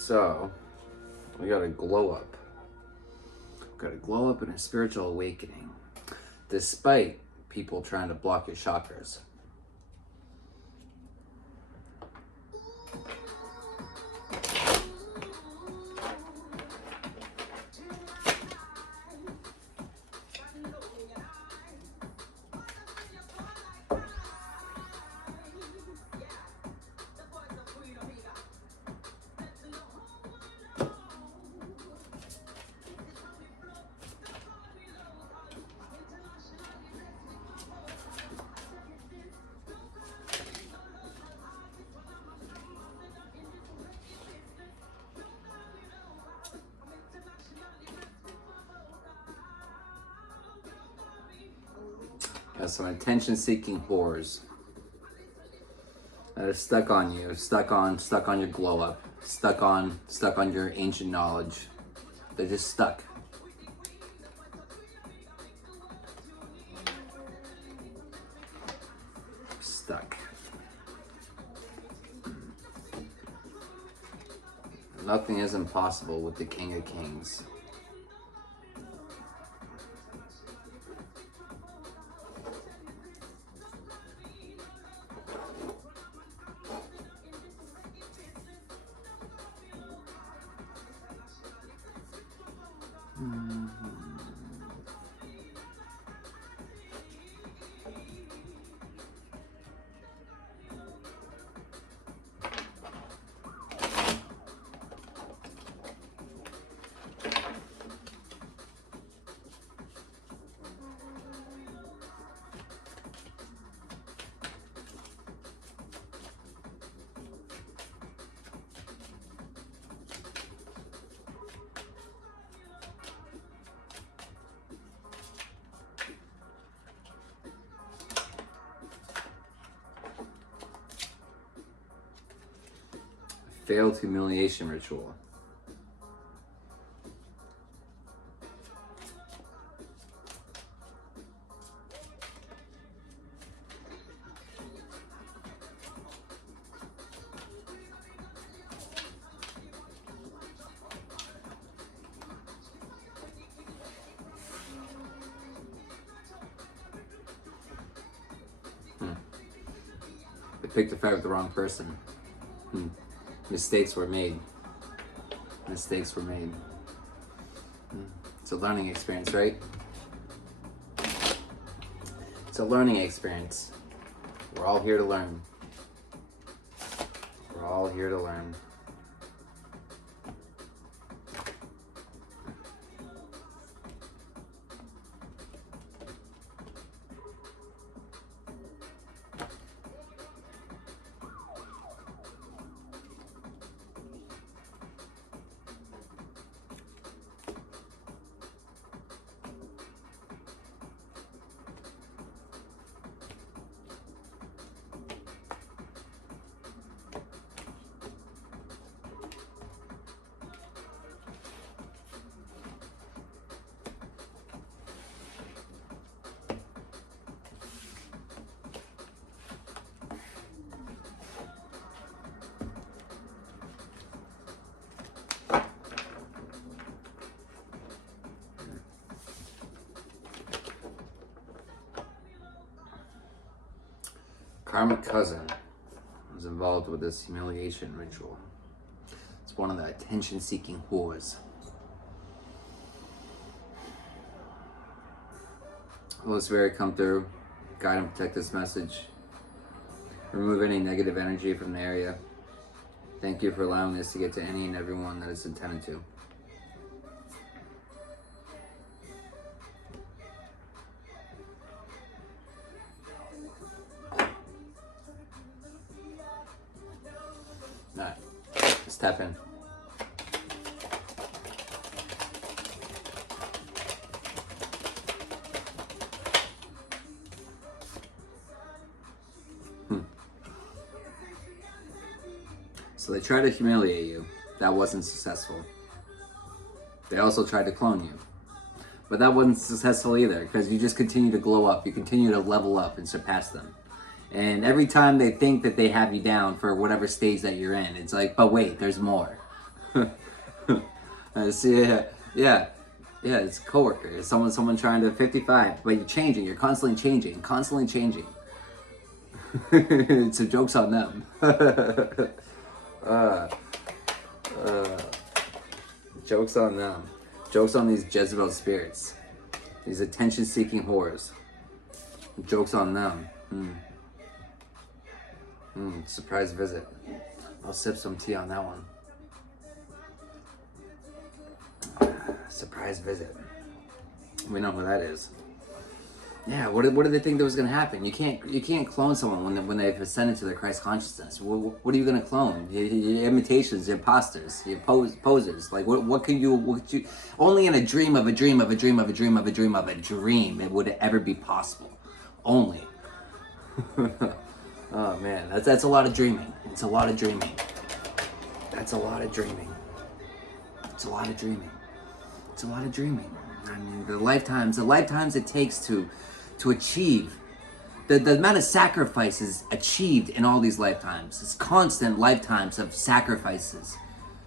So, we got a glow up. Got a glow up and a spiritual awakening, despite people trying to block your chakras. That's some attention-seeking whores that are stuck on you, stuck on your glow up, stuck on your ancient knowledge. They're just stuck. Stuck. Nothing is impossible with the King of Kings. Failed humiliation ritual. They picked a fight with the wrong person. Mistakes were made. Mistakes were made. It's a learning experience, right? It's a learning experience. We're all here to learn. We're all here to learn. Karmic cousin was involved with this humiliation ritual. It's one of the attention-seeking whores. Holy Spirit, come through, guide and protect this message. Remove any negative energy from the area. Thank you for allowing this to get to any and everyone that it's intended to. Alright, let's tap in. So they tried to humiliate you. That wasn't successful. They also tried to clone you. But that wasn't successful either, because you just continue to glow up. You continue to level up and surpass them. And every time they think that they have you down for whatever stage that you're in, it's like, but wait, there's more. See, yeah, yeah. It's a coworker. It's someone trying to 55, but you're changing. You're constantly changing, constantly changing. So jokes on them. uh, Jokes on them. Jokes on these Jezebel spirits. These attention-seeking whores. Jokes on them. Surprise visit. I'll sip some tea on that one. Surprise visit. We know who that is. Yeah, what do they think that was going to happen? You can't clone someone when they've ascended to their Christ consciousness. What are you going to clone? Your imitations, your imposters, your posers. Like what could you? Only in a dream of a dream of a dream of a dream of a dream of a dream it would ever be possible. Only. Oh man, that's a lot of dreaming. It's a lot of dreaming. That's a lot of dreaming. It's a lot of dreaming. It's a lot of dreaming. I mean, the lifetimes it takes to achieve the amount of sacrifices achieved in all these lifetimes. It's constant lifetimes of sacrifices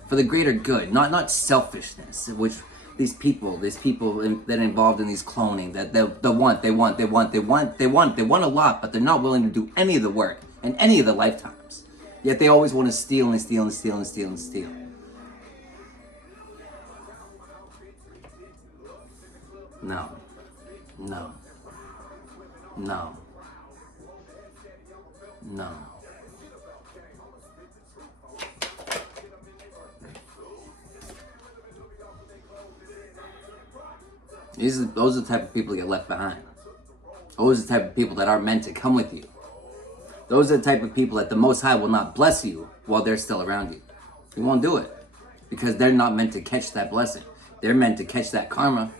for the greater good, not selfishness, which these people that are involved in these cloning, that they want a lot, but they're not willing to do any of the work in any of the lifetimes. Yet they always want to steal and steal and steal and steal and steal. No. No. No. No. Those are the type of people that get left behind. Those are the type of people that aren't meant to come with you. Those are the type of people that the Most High will not bless you while they're still around you. He won't do it because they're not meant to catch that blessing. They're meant to catch that karma.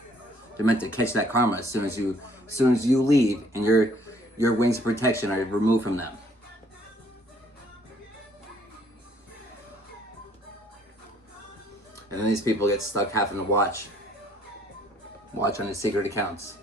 They're meant to catch that karma as soon as you leave and your wings of protection are removed from them. And then these people get stuck having to watch on his secret accounts.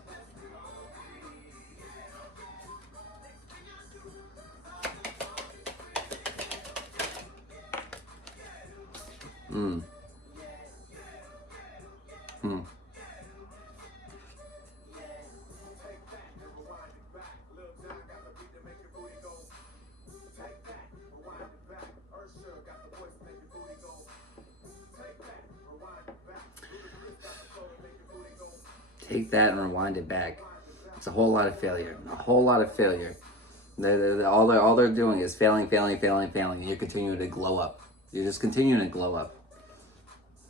Take that and rewind it back. It's a whole lot of failure. A whole lot of failure. All they're doing is failing. And you're continuing to glow up. You're just continuing to glow up.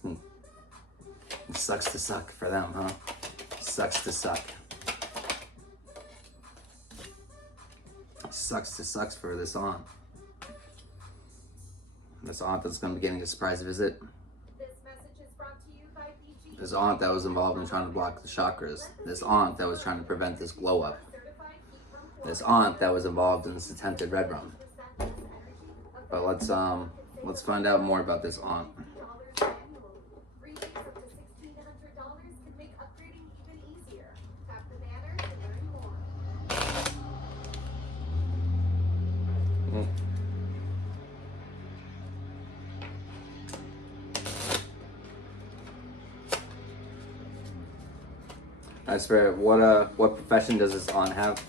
It sucks to suck for them, huh? Sucks to suck. Sucks to sucks for this aunt. This aunt that's going to be getting a surprise visit. This aunt that was involved in trying to block the chakras. This aunt that was trying to prevent this glow up. This aunt that was involved in this attempted red rum. But let's find out more about this aunt. I swear, what profession does this aunt have?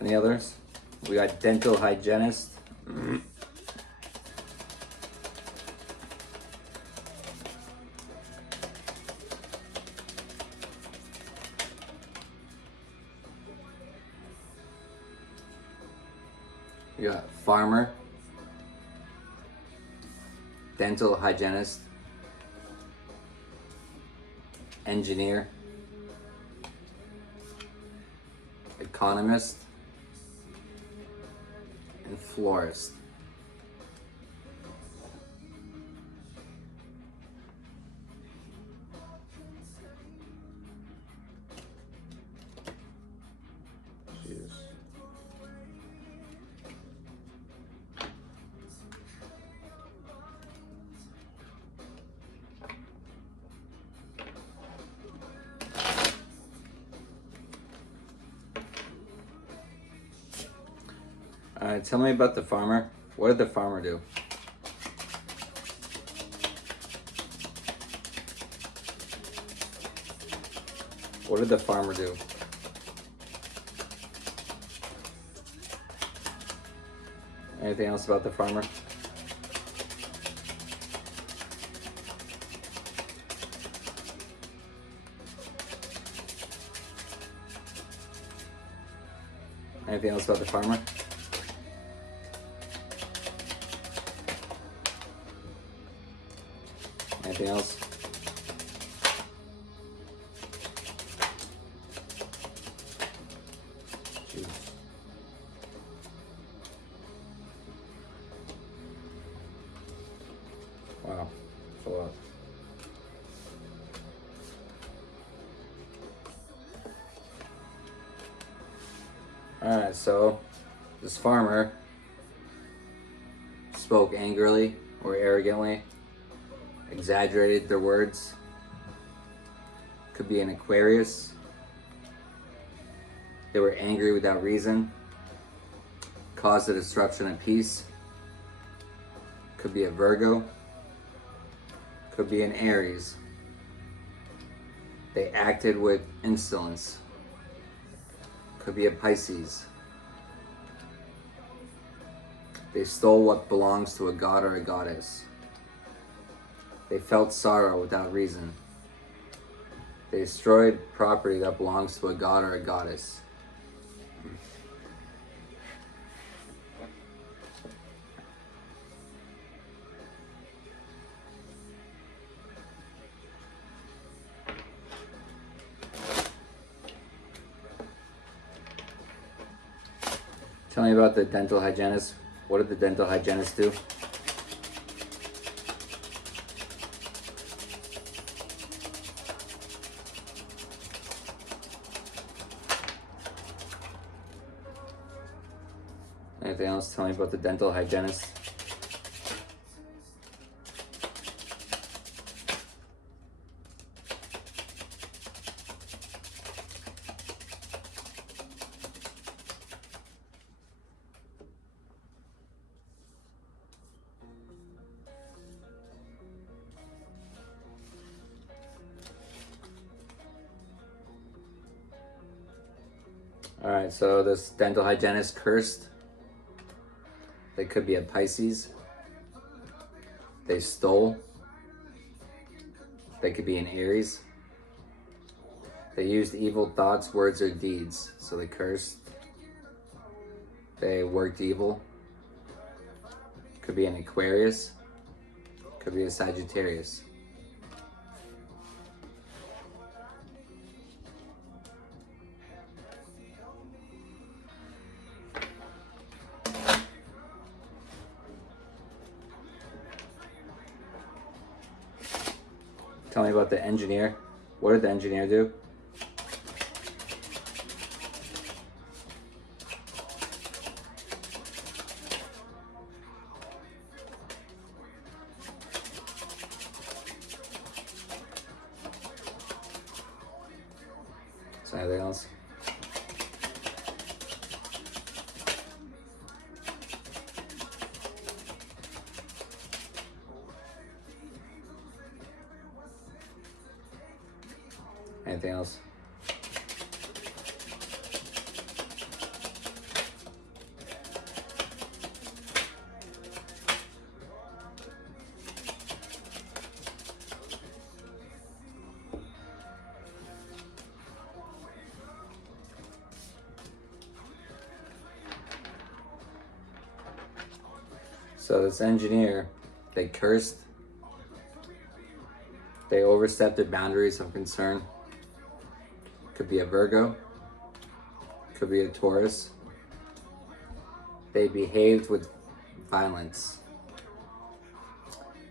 Any others? We got dental hygienist. We got farmer, dental hygienist, engineer, economist, and florist. Alright, tell me about the farmer. What did the farmer do? What did the farmer do? Anything else about the farmer? Anything else about the farmer? Anything else? Jeez. Wow, that's a lot. Alright, so this farmer spoke angrily or arrogantly, exaggerated their words. Could be an Aquarius. They were angry without reason, caused a disruption of peace. Could be a Virgo. Could be an Aries. They acted with insolence. Could be a Pisces. They stole what belongs to a god or a goddess. They felt sorrow without reason. They destroyed property that belongs to a god or a goddess. Tell me about the dental hygienist. What did the dental hygienist do? Anything else? Tell me about the dental hygienist. Alright, so this dental hygienist cursed. They could be a Pisces. They stole. They could be an Aries. They used evil thoughts, words, or deeds. So they cursed. They worked evil. Could be an Aquarius. Could be a Sagittarius. Tell me about the engineer. What did the engineer do? Is there anything else? Anything else? So this engineer, they cursed. They overstepped their boundaries of concern. Could be a Virgo. Could be a Taurus. They behaved with violence.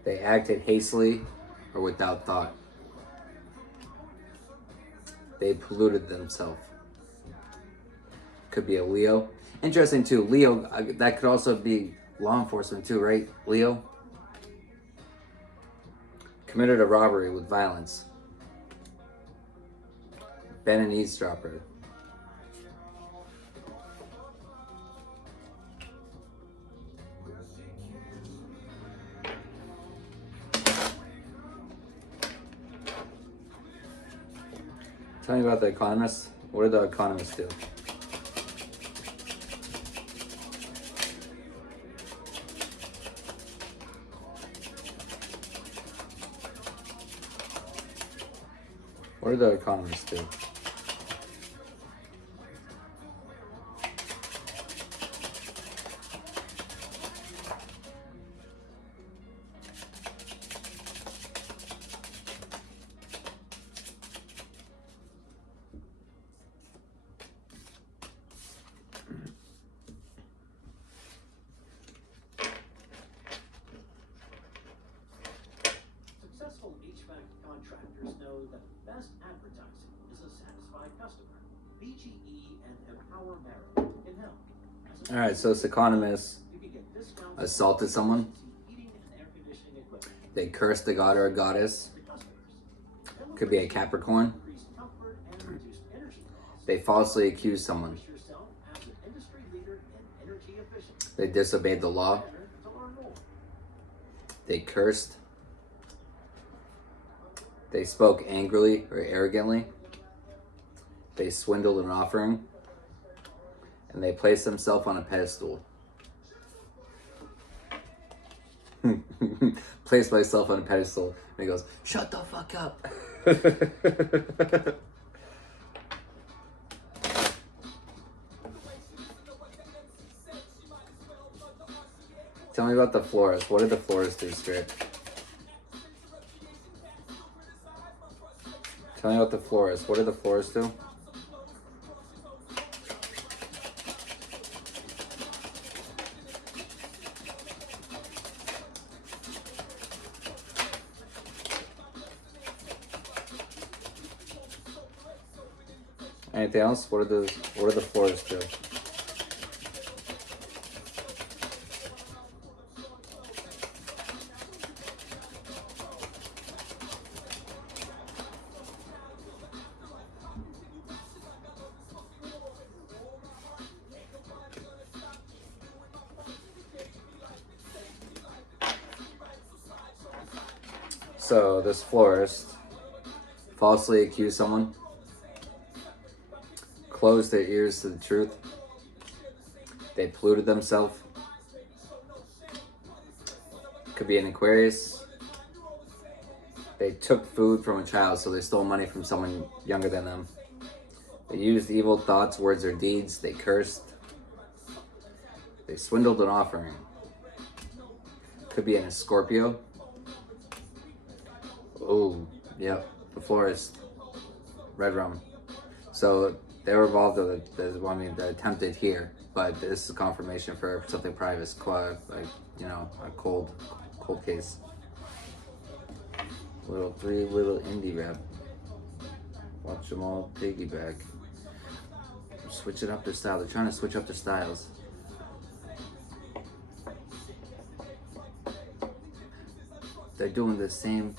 They acted hastily or without thought. They polluted themselves. Could be a Leo. Interesting too, Leo, that could also be law enforcement too, right? Leo committed a robbery with violence. Been an eavesdropper. Tell me about the Economist. What did the Economist do? What did the Economist do? Successful HVAC contractors know that the best advertising is a satisfied customer. BGE and Empower Merit can help. All right, so this Economist You can get discounts assaulted someone. heating and air conditioning equipment They cursed the god or a goddess. for customers. Could be a Capricorn. Increased comfort and reduced energy costs. They falsely accused someone. Push yourself as an industry leader in energy efficiency. They disobeyed the law. Better to learn more. They cursed. They spoke angrily or arrogantly. They swindled an offering. And they placed themselves on a pedestal. Placed myself on a pedestal. And he goes, shut the fuck up. Tell me about the florist. What did the florist do, Spirit? Tell me about the florist. What did the florist do? Anything else? What did the florists do? So this florist falsely accused someone, closed their ears to the truth. They polluted themselves. Could be an Aquarius. They took food from a child, so they stole money from someone younger than them. They used evil thoughts, words, or deeds. They cursed. They swindled an offering. Could be in a Scorpio. Oh, yep, the florist. Red rum. So they were involved in the attempted here, but this is confirmation for something private, like, you know, a cold case. Three little indie rap. Watch them all piggyback. Switching up their style. They're trying to switch up their styles. They're doing the same.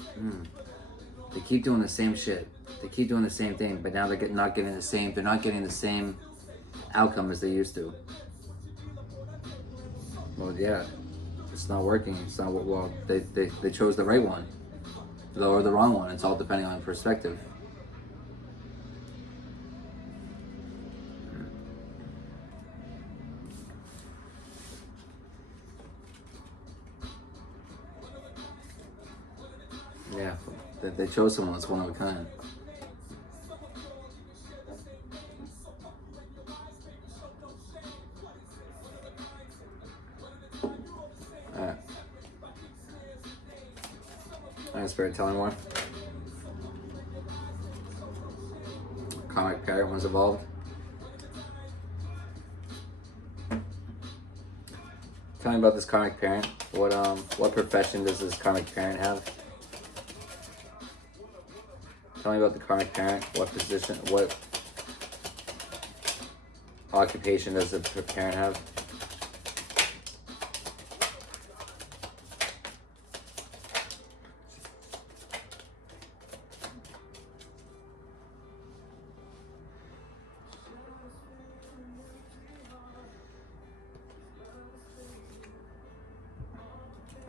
They keep doing the same shit. They keep doing the same thing, but now they're not getting the same. They're not getting the same outcome as they used to. Well, yeah, it's not working. It's not well. They chose the right one, or the wrong one. It's all depending on perspective. Yeah, they chose someone that's one of a kind. Alright. Alright, Spirit, tell me more. Comic parrot was evolved. Tell me about this karmic parent. What profession does this karmic parent have? Tell me about the karmic parent. What position, what occupation does the parent have?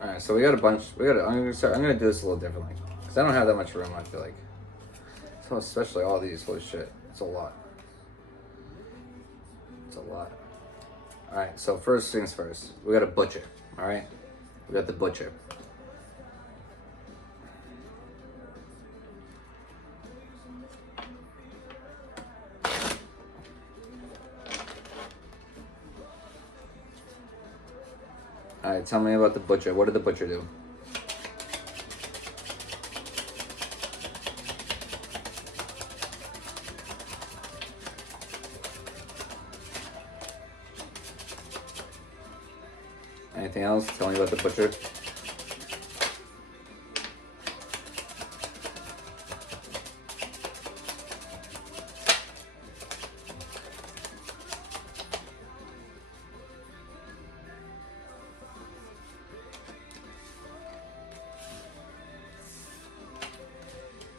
Alright, so we got a bunch. I'm gonna do this a little differently because I don't have that much room. I feel like. So So especially all these, holy shit. It's a lot. It's a lot. Alright, so first things first. We got a butcher, alright? We got the butcher. Alright, tell me about the butcher. What did the butcher do? Anything else? Tell me about the butcher.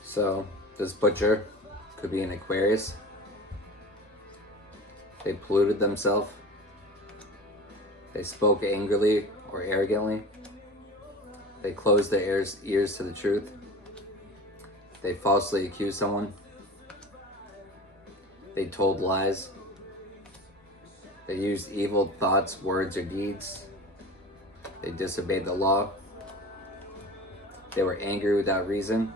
So, this butcher could be an Aquarius. They polluted themselves. They spoke angrily or arrogantly. They closed their ears to the truth. They falsely accused someone. They told lies. They used evil thoughts, words, or deeds. They disobeyed the law. They were angry without reason.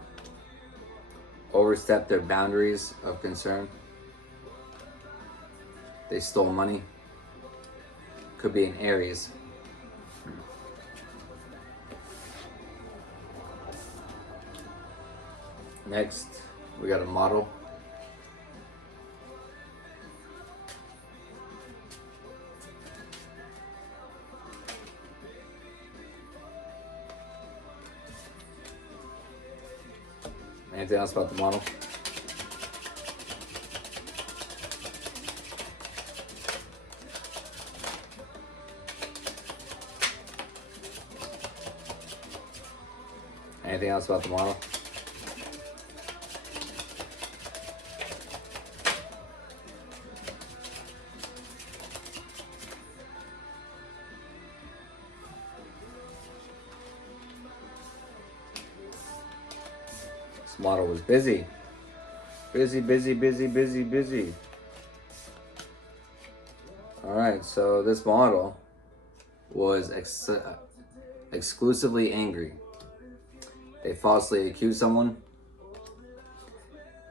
Overstepped their boundaries of concern. They stole money. Could be an Aries. Next, we got a model. Anything else about the model? Anything else about the model? This model was busy. Busy. Alright, so this model was exclusively angry. They falsely accused someone.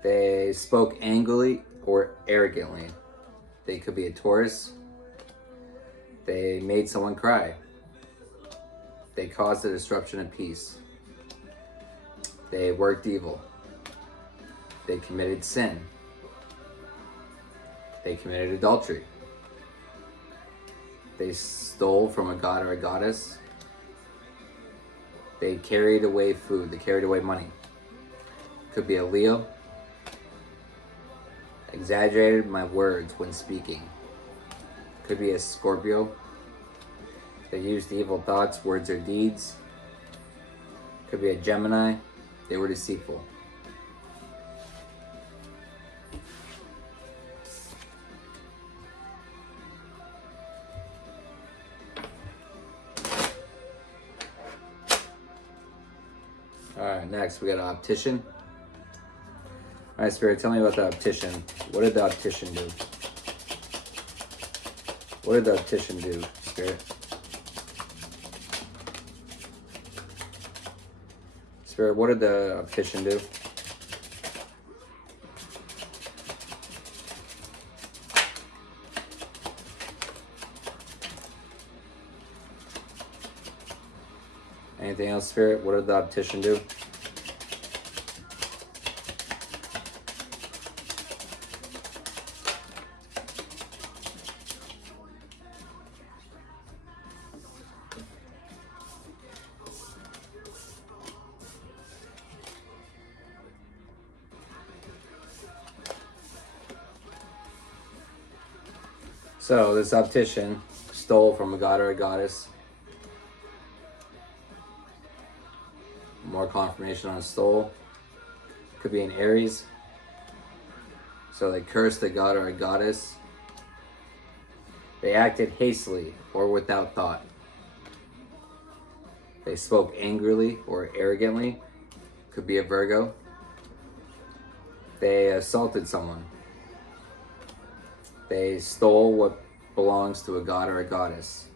They spoke angrily or arrogantly. They could be a Taurus. They made someone cry. They caused a disruption of peace. They worked evil. They committed sin. They committed adultery. They stole from a god or a goddess. They carried away food. They carried away money. Could be a Leo. Exaggerated my words when speaking. Could be a Scorpio. They used evil thoughts, words, or deeds. Could be a Gemini. They were deceitful. Alright, next we got an optician. Alright, Spirit, tell me about the optician. What did the optician do? What did the optician do, Spirit? Spirit, what did the optician do? Anything else, Spirit? What did the optician do? So this optician stole from a god or a goddess. More confirmation on stole. Could be an Aries. So they cursed a god or a goddess. They acted hastily or without thought. They spoke angrily or arrogantly. Could be a Virgo. They assaulted someone. They stole what belongs to a god or a goddess.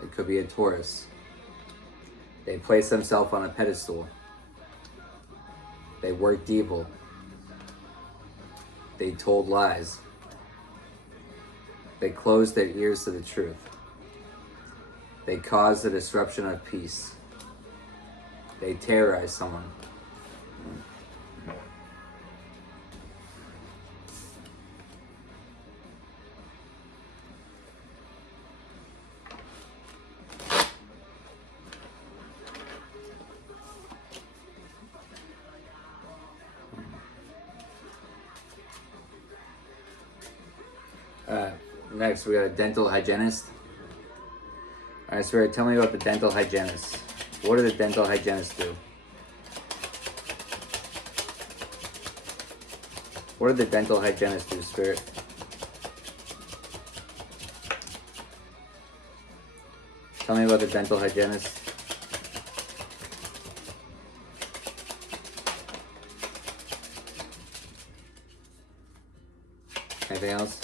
It could be a Taurus. They placed themselves on a pedestal. They worked evil. They told lies. They closed their ears to the truth. They caused the disruption of peace. They terrorized someone. Next, we got a dental hygienist. Alright, Spirit, tell me about the dental hygienist. What do the dental hygienists do? What do the dental hygienists do, Spirit? Tell me about the dental hygienist. Anything else?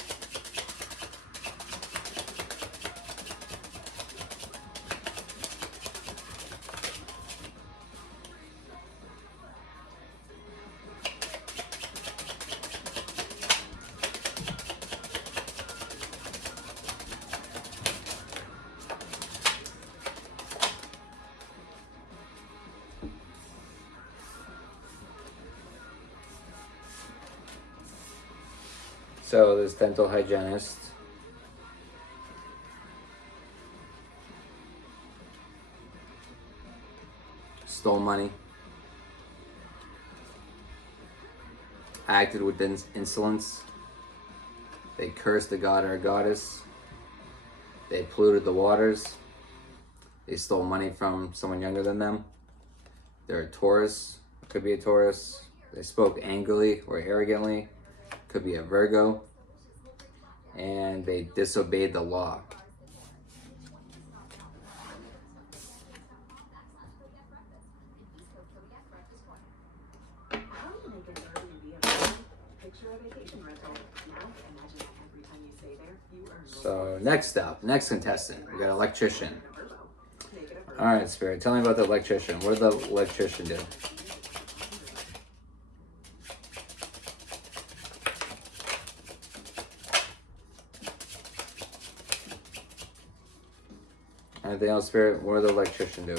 So this dental hygienist stole money, acted with insolence, they cursed the god or goddess, they polluted the waters, they stole money from someone younger than them, they're a Taurus, could be a Taurus, they spoke angrily or arrogantly, could be a Virgo, and they disobeyed the law. So next up, next contestant, we got electrician. All right, Spirit, tell me about the electrician. What did the electrician do? Anything else, Spirit? What did the electrician do?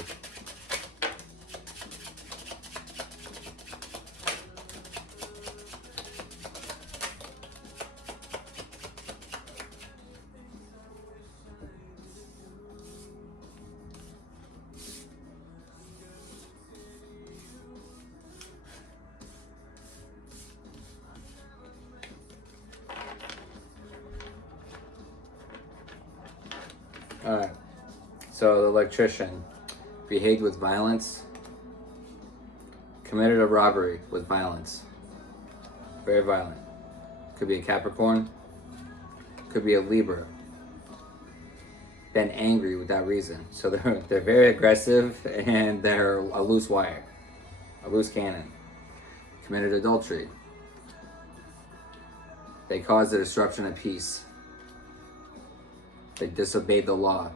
All right. So the electrician behaved with violence, committed a robbery with violence. Very violent. Could be a Capricorn, could be a Libra. Been angry without reason. So they're very aggressive and they're a loose wire, a loose cannon. Committed adultery. They caused the disruption of peace. They disobeyed the law.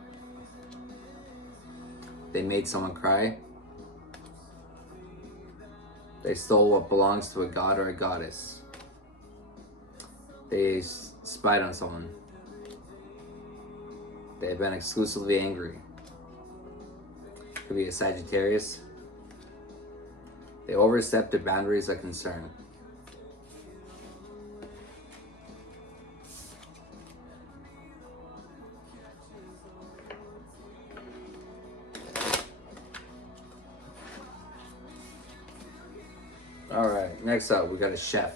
They made someone cry. They stole what belongs to a god or a goddess. They spied on someone. They've been exclusively angry. Could be a Sagittarius. They overstepped the boundaries of concern. All right, next up, we got a chef.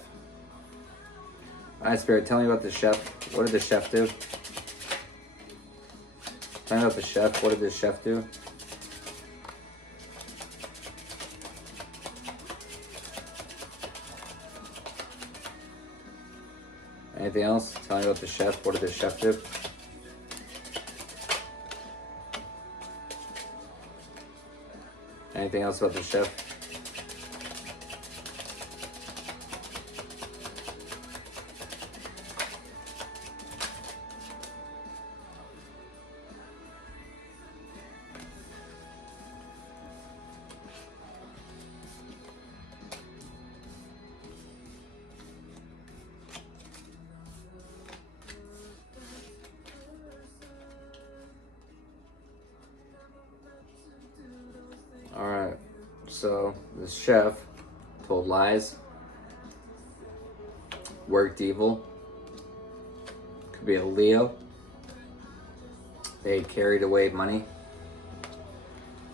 All right, Spirit, tell me about the chef. What did the chef do? Tell me about the chef. What did the chef do? Anything else? Tell me about the chef. What did the chef do? Anything else about the chef? So the chef told lies, worked evil. Could be a Leo. They carried away money.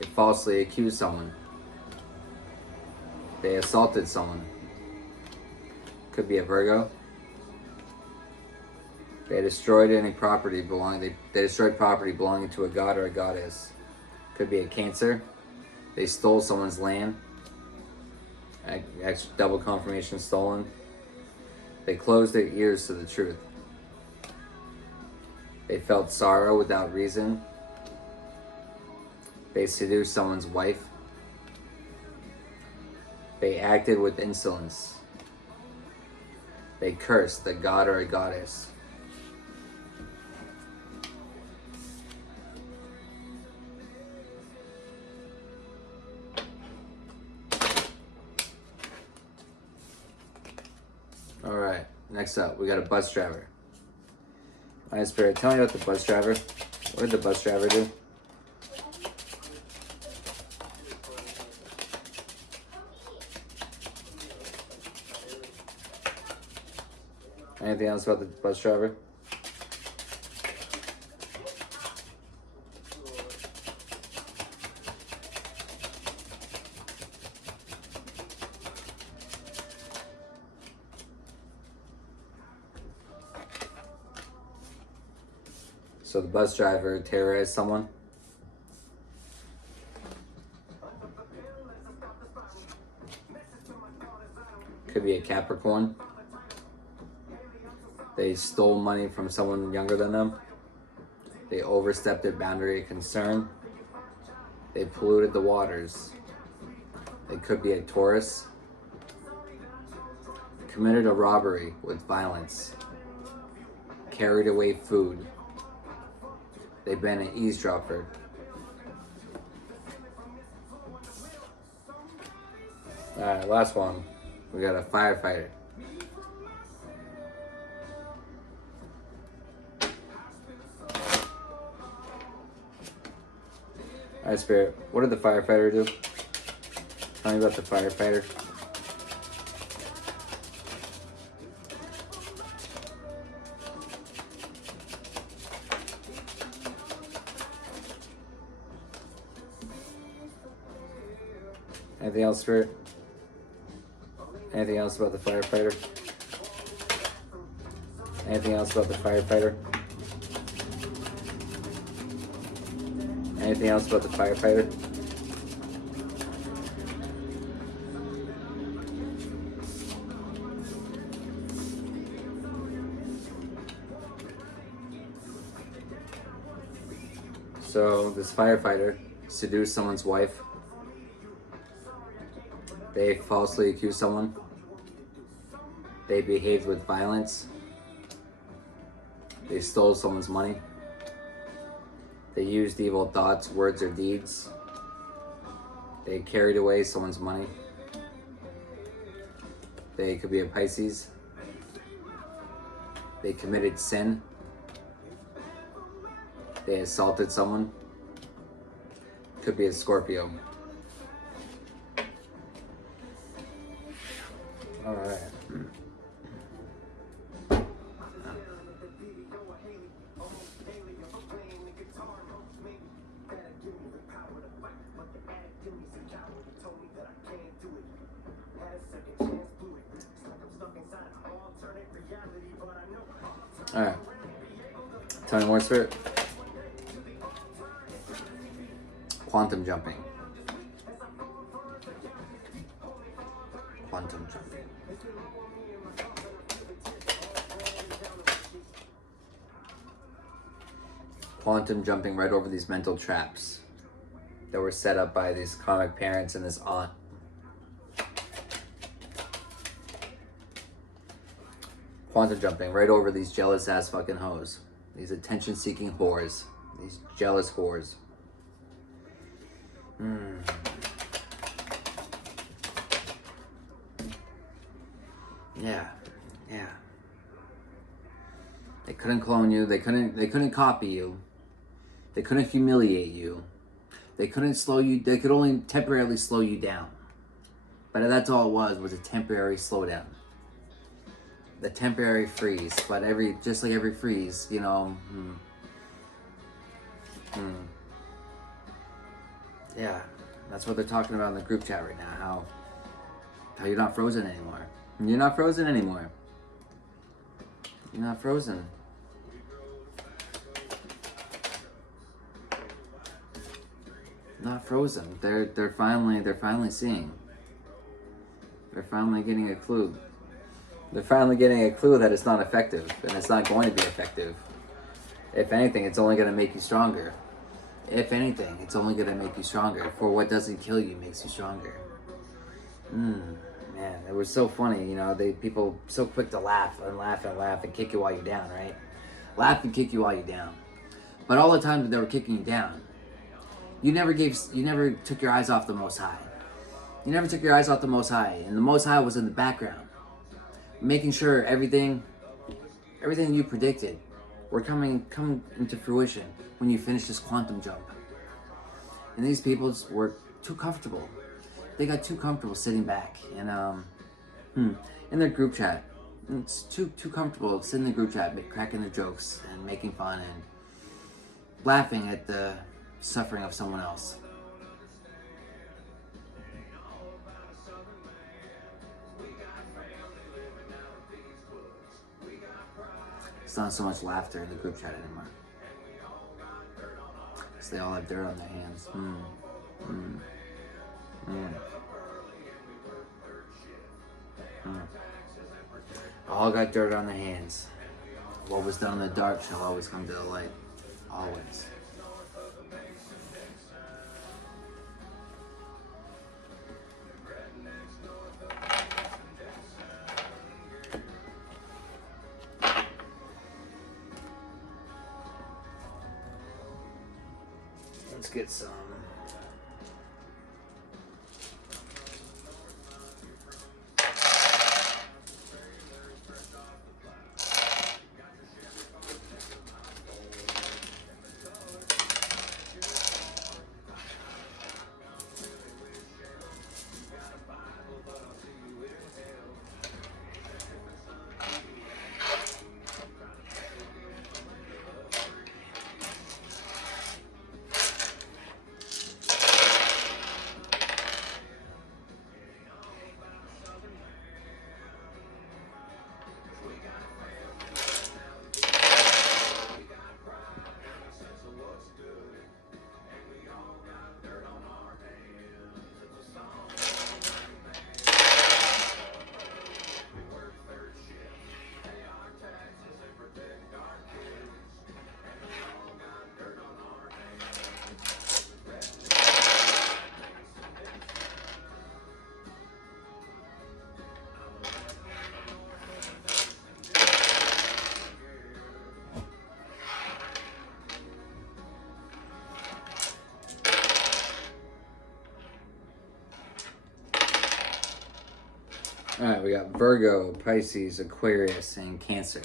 They falsely accused someone. They assaulted someone. Could be a Virgo. They destroyed any property belonging. They destroyed property belonging to a god or a goddess. Could be a Cancer. They stole someone's land. Extra double confirmation stolen. They closed their ears to the truth. They felt sorrow without reason. They seduced someone's wife. They acted with insolence. They cursed a god or a goddess. Alright, next up, we got a bus driver. My spirit, tell me about the bus driver. What did the bus driver do? Anything else about the bus driver? So the bus driver terrorized someone. Could be a Capricorn. They stole money from someone younger than them. They overstepped their boundary of concern. They polluted the waters. They could be a Taurus. Committed a robbery with violence. Carried away food. They've been an eavesdropper. Alright, last one. We got a firefighter. Alright, Spirit, what did the firefighter do? Tell me about the firefighter. Anything else, Spirit? Anything else about the firefighter? Anything else about the firefighter? Anything else about the firefighter? So this firefighter seduced someone's wife. They falsely accused someone. They behaved with violence. They stole someone's money. They used evil thoughts, words, or deeds. They carried away someone's money. They could be a Pisces. They committed sin. They assaulted someone. Could be a Scorpio. All right. All right. Tell me more, Spirit. Quantum jumping. Quantum jumping. Quantum jumping right over these mental traps that were set up by these comic parents and this aunt. Quantum jumping right over these jealous ass fucking hoes. These attention seeking whores. These jealous whores. Yeah. They couldn't clone you. They couldn't copy you. They couldn't humiliate you. They couldn't slow you. They could only temporarily slow you down. But that's all it was a temporary slowdown. The temporary freeze. But just like every freeze, you know, yeah, that's what they're talking about in the group chat right now, how you're not frozen anymore. You're not frozen anymore. You're not frozen. Not frozen. They're finally seeing. They're finally getting a clue. They're finally getting a clue that it's not effective, and it's not going to be effective. If anything, it's only going to make you stronger. If anything, it's only going to make you stronger. For what doesn't kill you makes you stronger. Man, it was so funny, you know, people so quick to laugh and kick you while you're down, right? Laugh and kick you while you're down. But all the times that they were kicking you down, you never took your eyes off the Most High. You never took your eyes off the Most High, and the Most High was in the background, making sure everything you predicted were coming into fruition when you finish this quantum jump. And these people just were too comfortable. They got too comfortable sitting back and in their group chat. It's too comfortable sitting in the group chat, cracking their jokes and making fun and laughing at the suffering of someone else. It's not so much laughter in the group chat anymore. So they all have dirt on their hands. All got dirt on their hands. What was done in the dark shall always come to the light. Always. Let's get some. All right, we got Virgo, Pisces, Aquarius, and Cancer.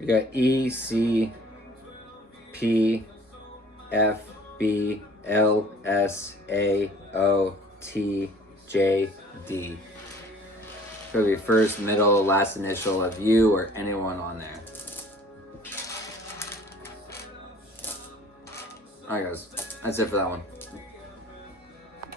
You got E, C, P, F, B, L, S, A, O, T, J, D. Could be first, middle, last initial of you or anyone on there. Alright guys, that's it for that one.